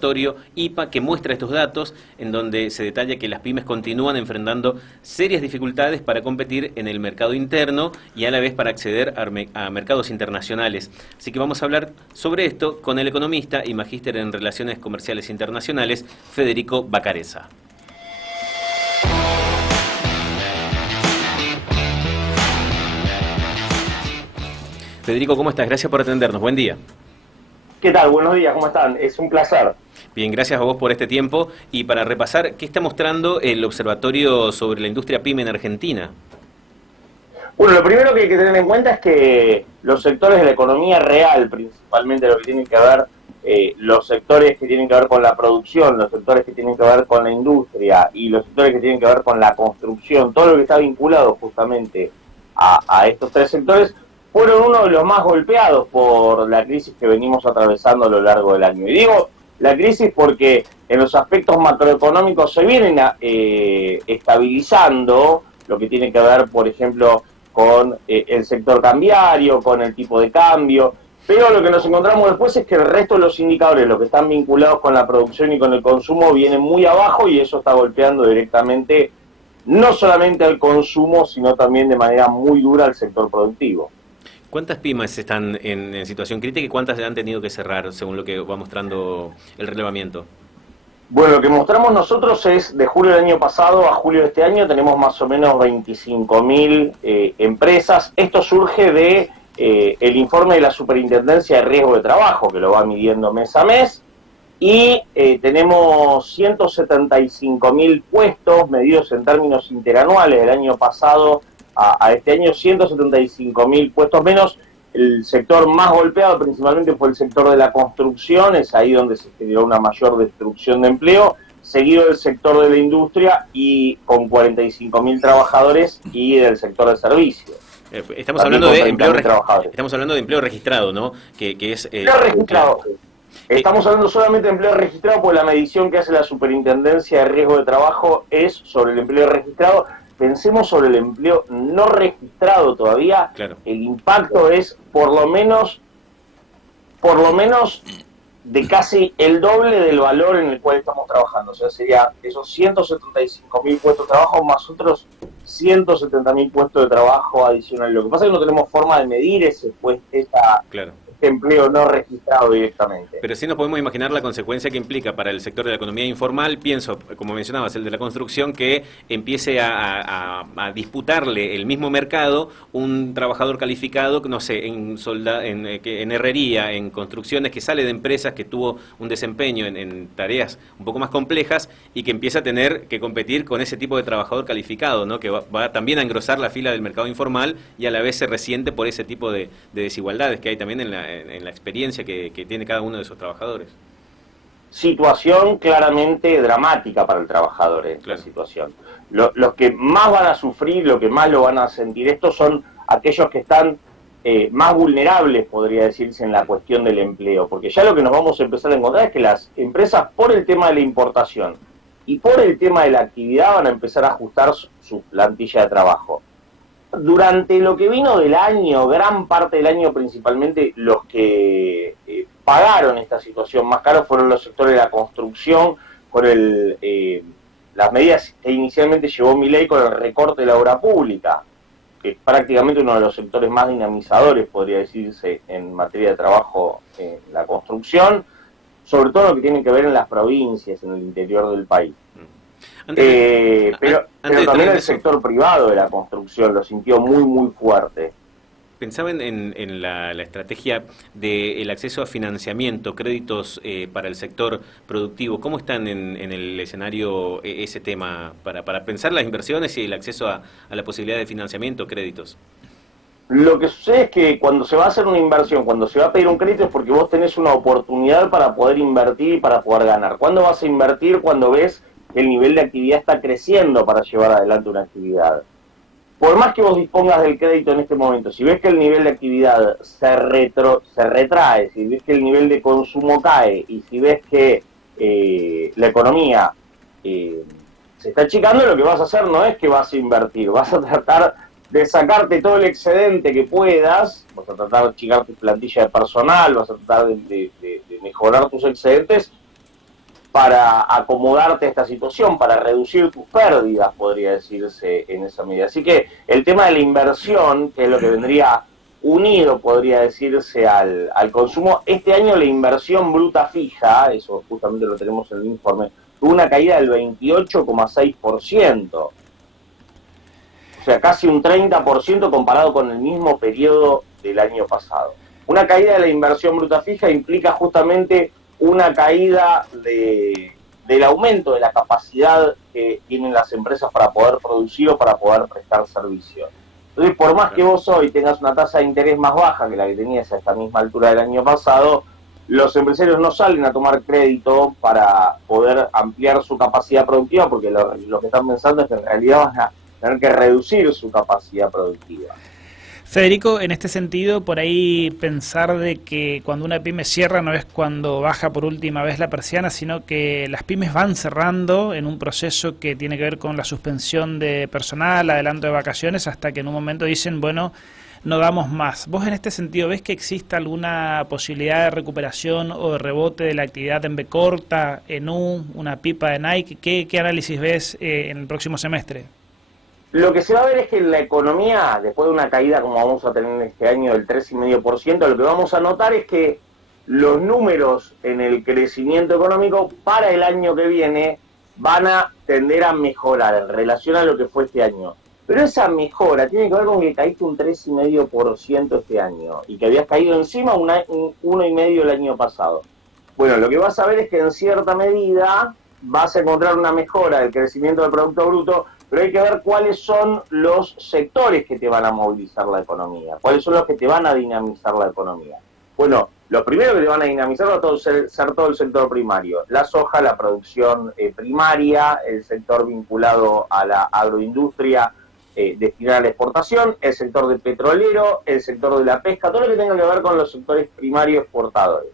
observatorio IPA que muestra estos datos, en donde se detalla que las pymes continúan enfrentando serias dificultades para competir en el mercado interno y a la vez para acceder a mercados internacionales. Así que vamos a hablar sobre esto con el economista y magíster en Relaciones Comerciales Internacionales, Federico Bacarezza. Federico, ¿cómo estás? Gracias por atendernos. Buen día. ¿Qué tal? Buenos días, ¿cómo están? Es un placer. Bien, gracias a vos por este tiempo. Y para repasar, ¿qué está mostrando el Observatorio sobre la Industria PYME en Argentina? Bueno, lo primero que hay que tener en cuenta es que los sectores de la economía real, principalmente lo que tienen que ver, los sectores que tienen que ver con la producción, los sectores que tienen que ver con la industria y los sectores que tienen que ver con la construcción, todo lo que está vinculado justamente a estos tres sectores, fueron uno de los más golpeados por la crisis que venimos atravesando a lo largo del año. Y digo la crisis porque en los aspectos macroeconómicos se vienen estabilizando, lo que tiene que ver, por ejemplo, con el sector cambiario, con el tipo de cambio, pero lo que nos encontramos después es que el resto de los indicadores, los que están vinculados con la producción y con el consumo, vienen muy abajo y eso está golpeando directamente no solamente al consumo, sino también de manera muy dura al sector productivo. ¿Cuántas pymes están en situación crítica y cuántas han tenido que cerrar, según lo que va mostrando el relevamiento? Bueno, lo que mostramos nosotros es, de julio del año pasado a julio de este año, tenemos más o menos 25.000 empresas. Esto surge de el informe de la Superintendencia de Riesgo de Trabajo, que lo va midiendo mes a mes, y tenemos 175.000 puestos medidos en términos interanuales del año pasado a este año, 175.000 puestos menos. El sector más golpeado principalmente fue el sector de la construcción, es ahí donde se generó una mayor destrucción de empleo, seguido del sector de la industria y con 45.000 trabajadores y del sector de servicios. Estamos hablando de empleo registrado, ¿no? Que es empleo registrado. Estamos hablando solamente de empleo registrado porque la medición que hace la Superintendencia de Riesgo de Trabajo es sobre el empleo registrado. Pensemos sobre el empleo no registrado todavía. Claro. El impacto es por lo menos de casi el doble del valor en el cual estamos trabajando. O sea, sería esos 175.000 puestos de trabajo más otros 170.000 puestos de trabajo adicionales. Lo que pasa es que no tenemos forma de medir ese Claro. empleo no registrado directamente. Pero sí nos podemos imaginar la consecuencia que implica para el sector de la economía informal. Pienso, como mencionabas, el de la construcción, que empiece a disputarle el mismo mercado un trabajador calificado, no sé, en herrería, en construcciones, que sale de empresas que tuvo un desempeño en tareas un poco más complejas y que empieza a tener que competir con ese tipo de trabajador calificado, ¿no? Que va también a engrosar la fila del mercado informal y a la vez se resiente por ese tipo de desigualdades que hay también en la experiencia que tiene cada uno de esos trabajadores. Situación claramente dramática para el trabajador en esta situación. Los que más van a sufrir, los que más lo van a sentir esto son aquellos que están más vulnerables, podría decirse, en la cuestión del empleo, porque ya lo que nos vamos a empezar a encontrar es que las empresas, por el tema de la importación y por el tema de la actividad, van a empezar a ajustar su plantilla de trabajo. Durante lo que vino del año, gran parte del año principalmente, los que pagaron esta situación más caro fueron los sectores de la construcción, con las medidas que inicialmente llevó Milei con el recorte de la obra pública, que es prácticamente uno de los sectores más dinamizadores, podría decirse, en materia de trabajo en la construcción, sobre todo lo que tiene que ver en las provincias, en el interior del país. Pero también el sector privado de la construcción lo sintió muy, muy fuerte. Pensaba en la estrategia del acceso a financiamiento, créditos para el sector productivo. ¿Cómo están en el escenario ese tema para pensar las inversiones y el acceso a la posibilidad de financiamiento, créditos? Lo que sucede es que cuando se va a hacer una inversión, cuando se va a pedir un crédito es porque vos tenés una oportunidad para poder invertir y para poder ganar. ¿Cuándo vas a invertir? Cuando ves que el nivel de actividad está creciendo para llevar adelante una actividad. Por más que vos dispongas del crédito en este momento, si ves que el nivel de actividad se retrae, si ves que el nivel de consumo cae y si ves que la economía se está achicando, lo que vas a hacer no es que vas a invertir, vas a tratar de sacarte todo el excedente que puedas, vas a tratar de achicar tu plantilla de personal, vas a tratar de mejorar tus excedentes para acomodarte a esta situación, para reducir tus pérdidas, podría decirse en esa medida. Así que el tema de la inversión, que es lo que vendría unido, podría decirse, al consumo, este año la inversión bruta fija, eso justamente lo tenemos en el informe, tuvo una caída del 28,6%, o sea, casi un 30% comparado con el mismo periodo del año pasado. Una caída de la inversión bruta fija implica justamente una caída del aumento de la capacidad que tienen las empresas para poder producir o para poder prestar servicio. Entonces, por más que vos hoy tengas una tasa de interés más baja que la que tenías a esta misma altura del año pasado, los empresarios no salen a tomar crédito para poder ampliar su capacidad productiva, porque lo que están pensando es que en realidad van a tener que reducir su capacidad productiva. Federico, en este sentido, por ahí pensar de que cuando una pyme cierra no es cuando baja por última vez la persiana, sino que las pymes van cerrando en un proceso que tiene que ver con la suspensión de personal, adelanto de vacaciones, hasta que en un momento dicen, bueno, no damos más. ¿Vos en este sentido ves que existe alguna posibilidad de recuperación o de rebote de la actividad en B corta, en una pipa de Nike? ¿Qué análisis ves en el próximo semestre? Lo que se va a ver es que en la economía, después de una caída como vamos a tener este año del 3,5%, lo que vamos a notar es que los números en el crecimiento económico para el año que viene van a tender a mejorar en relación a lo que fue este año. Pero esa mejora tiene que ver con que caíste un 3,5% este año y que habías caído encima un 1,5% el año pasado. Bueno, lo que vas a ver es que en cierta medida vas a encontrar una mejora del crecimiento del Producto Bruto, pero hay que ver cuáles son los sectores que te van a movilizar la economía, cuáles son los que te van a dinamizar la economía. Bueno, los primeros que te van a dinamizar va a ser todo el sector primario, la soja, la producción primaria, el sector vinculado a la agroindustria destinada a la exportación, el sector de petrolero, el sector de la pesca, todo lo que tenga que ver con los sectores primarios exportadores.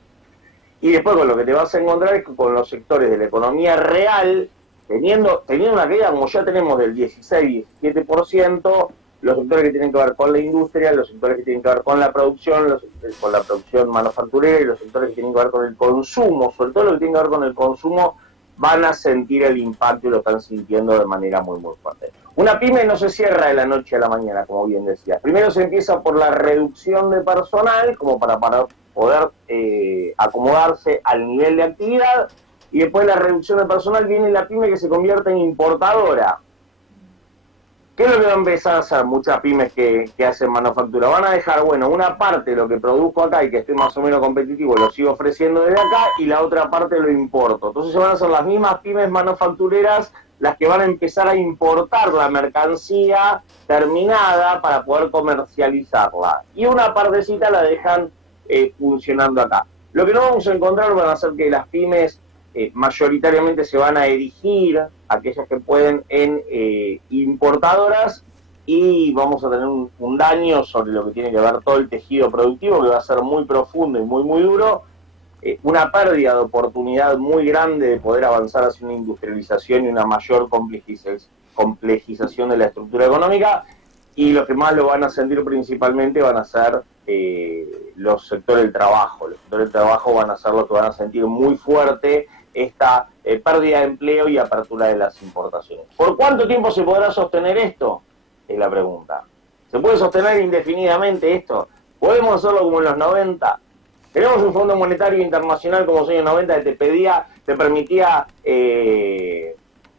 Y después con lo que te vas a encontrar es que con los sectores de la economía real, teniendo una caída como ya tenemos del 16-17%, los sectores que tienen que ver con la industria, los sectores que tienen que ver con la producción, con la producción manufacturera y los sectores que tienen que ver con el consumo, sobre todo lo que tiene que ver con el consumo, van a sentir el impacto y lo están sintiendo de manera muy muy fuerte. Una pyme no se cierra de la noche a la mañana, como bien decías. Primero se empieza por la reducción de personal, como para poder acomodarse al nivel de actividad, y después de la reducción de personal viene la pyme que se convierte en importadora. ¿Qué es lo que va a empezar a hacer muchas pymes que hacen manufactura? Van a dejar, bueno, una parte de lo que produzco acá y que estoy más o menos competitivo lo sigo ofreciendo desde acá y la otra parte lo importo. Entonces se van a hacer las mismas pymes manufactureras las que van a empezar a importar la mercancía terminada para poder comercializarla. Y una partecita la dejan funcionando acá. Lo que no vamos a encontrar van a ser que las pymes mayoritariamente se van a erigir, aquellas que pueden, en importadoras, y vamos a tener un daño sobre lo que tiene que ver todo el tejido productivo, que va a ser muy profundo y muy muy duro, una pérdida de oportunidad muy grande de poder avanzar hacia una industrialización y una mayor complejización de la estructura económica, y los que más lo van a sentir principalmente van a ser los sectores del trabajo. Los sectores del trabajo van a ser los que van a sentir muy fuerte esta pérdida de empleo y apertura de las importaciones. ¿Por cuánto tiempo se podrá sostener esto? Es la pregunta. ¿Se puede sostener indefinidamente esto? ¿Podemos hacerlo como en los 90? Tenemos un Fondo Monetario Internacional como en los años 90 que te permitía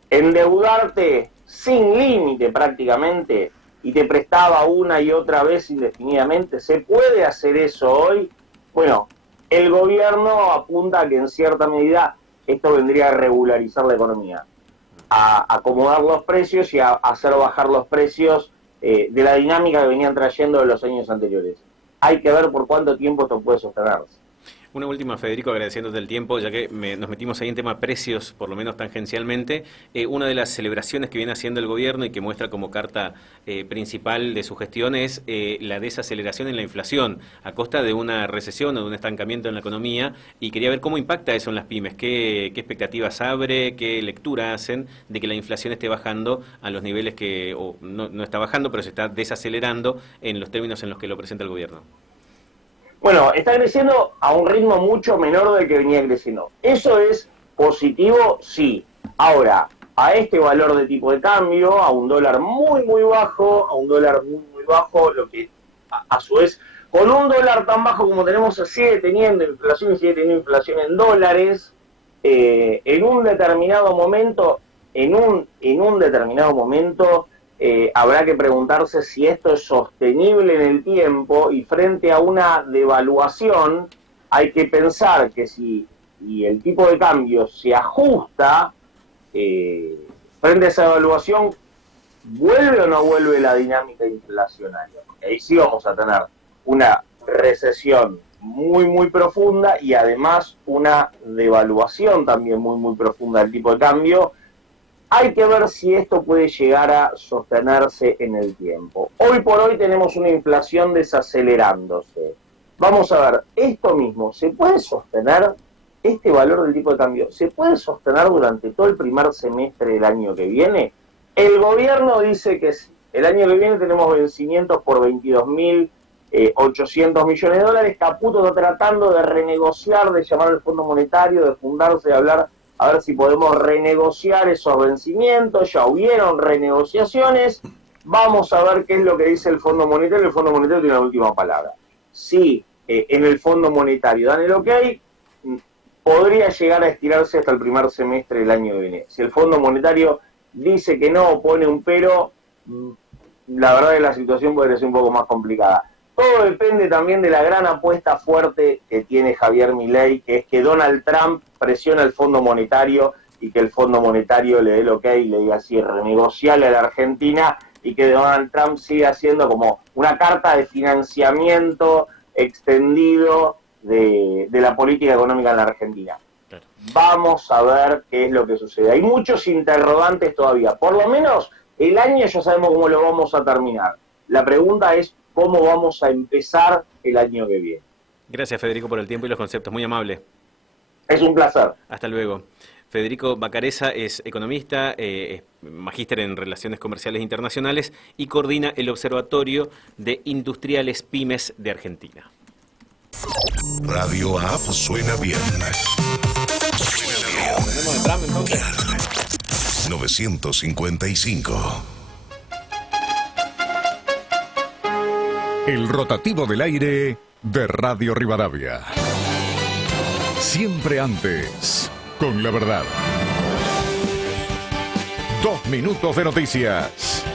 endeudarte sin límite prácticamente y te prestaba una y otra vez indefinidamente. ¿Se puede hacer eso hoy? Bueno, el gobierno apunta a que en cierta medida esto vendría a regularizar la economía, a acomodar los precios y a hacer bajar los precios de la dinámica que venían trayendo de los años anteriores. Hay que ver por cuánto tiempo esto puede sostenerse. Una última, Federico, agradeciéndote el tiempo, ya que nos metimos ahí en tema precios, por lo menos tangencialmente. Una de las celebraciones que viene haciendo el gobierno y que muestra como carta principal de su gestión es la desaceleración en la inflación, a costa de una recesión o de un estancamiento en la economía, y quería ver cómo impacta eso en las pymes, qué expectativas abre, qué lectura hacen de que la inflación esté bajando a los niveles que, o no está bajando, pero se está desacelerando en los términos en los que lo presenta el gobierno. Bueno, está creciendo a un ritmo mucho menor del que venía creciendo. Eso es positivo, sí. Ahora, a este valor de tipo de cambio, a un dólar muy bajo, lo que a su vez, con un dólar tan bajo como tenemos, sigue teniendo inflación y sigue teniendo inflación en dólares, en un determinado momento, habrá que preguntarse si esto es sostenible en el tiempo, y frente a una devaluación hay que pensar que si el tipo de cambio se ajusta frente a esa devaluación, ¿vuelve o no vuelve la dinámica inflacionaria? Porque ahí sí vamos a tener una recesión muy profunda y además una devaluación también muy profunda del tipo de cambio. Hay que ver si esto puede llegar a sostenerse en el tiempo. Hoy por hoy tenemos una inflación desacelerándose. Vamos a ver, esto mismo, ¿se puede sostener? Este valor del tipo de cambio, ¿se puede sostener durante todo el primer semestre del año que viene? El gobierno dice que sí. El año que viene tenemos vencimientos por 22.800 millones de dólares. Caputo está tratando de renegociar, de llamar al Fondo Monetario, de fundarse, de hablar a ver si podemos renegociar esos vencimientos. Ya hubieron renegociaciones. Vamos a ver qué es lo que dice el Fondo Monetario. El Fondo Monetario tiene la última palabra. Si en el Fondo Monetario dan el ok, podría llegar a estirarse hasta el primer semestre del año que viene. Si el Fondo Monetario dice que no o pone un pero, la verdad es que la situación podría ser un poco más complicada. Todo depende también de la gran apuesta fuerte que tiene Javier Milei, que es que Donald Trump presiona al Fondo Monetario y que el Fondo Monetario le dé el ok y le diga así, renegociarle a la Argentina, y que Donald Trump siga haciendo como una carta de financiamiento extendido de la política económica en la Argentina. Claro. Vamos a ver qué es lo que sucede. Hay muchos interrogantes todavía. Por lo menos el año ya sabemos cómo lo vamos a terminar. La pregunta es cómo vamos a empezar el año que viene. Gracias, Federico, por el tiempo y los conceptos. Muy amable. Es un placer. Hasta luego. Federico Bacareza es economista, es magíster en Relaciones Comerciales Internacionales y coordina el Observatorio de Industriales Pymes de Argentina. Radio App suena bien. Suena bien. 955. El rotativo del aire de Radio Rivadavia. Siempre antes, con la verdad. 2 minutos de noticias.